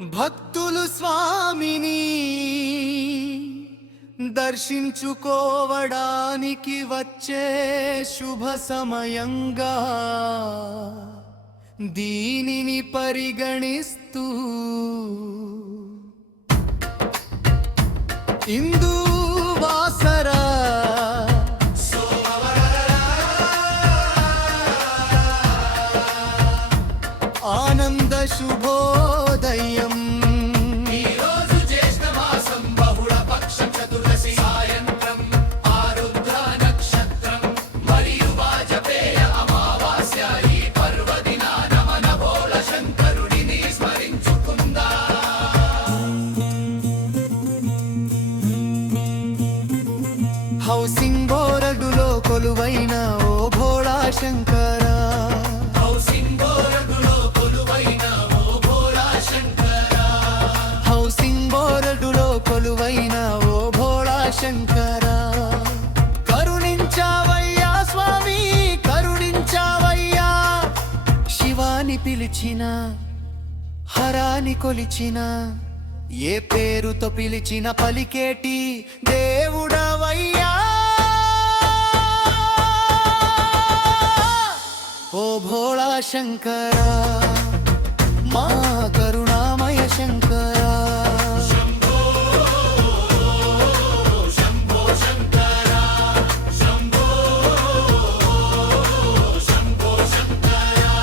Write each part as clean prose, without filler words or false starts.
భక్తులు స్వామిని దర్శించుకోవడానికి వచ్చే శుభ సమయంగా దీనిని పరిగణిస్తూ ఇందు వాసరా ఆనంద శుభోదయం హౌసింగ్ బోర్డులో కొలువైన ఓ భోళా శంకరా, హౌసింగ్ బోర్డులో కొలువైన ఓ భోళా శంకరా, హౌసింగ్ బోర్డులో కొలువైన ఓ భోళా శంకరా, కరుణించావయ్యా స్వామి కరుణించావయ్యా. శివాని పిలిచిన హరాని కొలిచిన ఏ పేరుతో పిలిచిన పలికేటి దేవుడవయ్యా. ఓ భోళా శంకరా మా కరుణామయ శంకరా, శంభో శంభో శంకరా, శంభో శంభో శంకరా.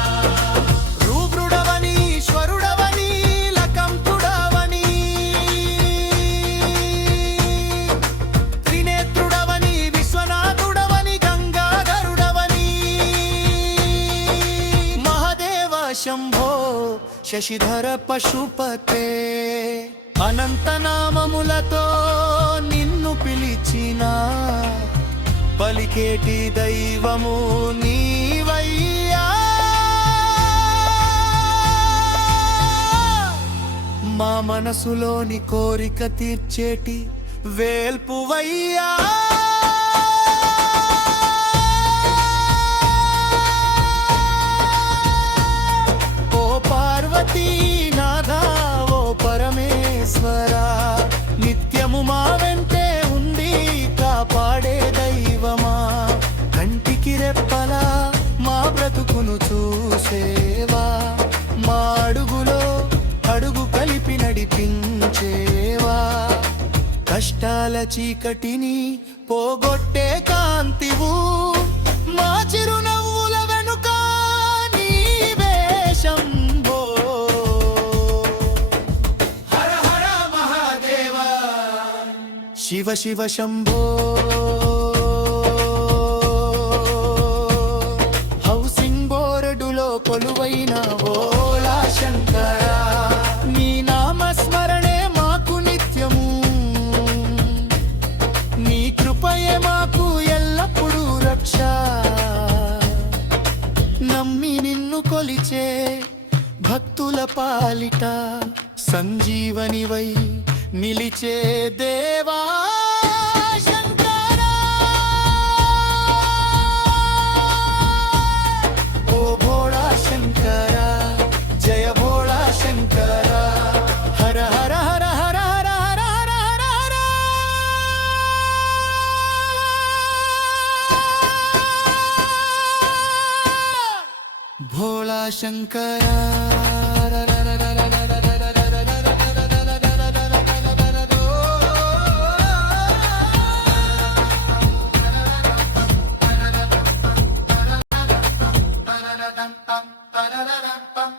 రూద్రుడవని ఈశ్వరుడవని లకంతుడవని త్రినేత్రుడవని విశ్వనాథుడవని గంగాధరుడవని మహదేవ శంభో శశిధర పశుపతే. అనంతనామములతో నిన్ను పిలిచిన పలికేటి దైవము నీవయ్యా. మా మనసులోని కోరిక తీర్చేటి వేల్పువయ్యా. ఓ పార్వతీనాథ ఓ పరమేశ్వరా, నిత్యము మా వెంటే ఉండి కాపాడే దైవమా. కంటికి రెప్పలా మా బ్రతుకును చూసేవా, మా అడుగులో అడుగు కలిపి నడిపించేవా. కష్టాల చీకటిని పోగొట్టే కాంతివు, మా చిరునవ్వుల వెనుక నీవే శంభో. హర హర మహాదేవ, శివ శివ శంభో. హౌసింగ్ బోర్డులో కొలువైన భోళా శంకరా, నీ నామస్మరణే మాకు నిత్యము, నీ కృపయే మాకు ఎల్లప్పుడూ రక్ష. నమ్మి నిన్ను కొలిచే భక్తుల పాలిట సంజీవనివై నిలిచే దేవా శంకరా. ఓ భోళా శంకరా జయ భోళా శంకరా, హర హర హర హర హర హర హర హర హర. భోళా శంకరా పం పం పం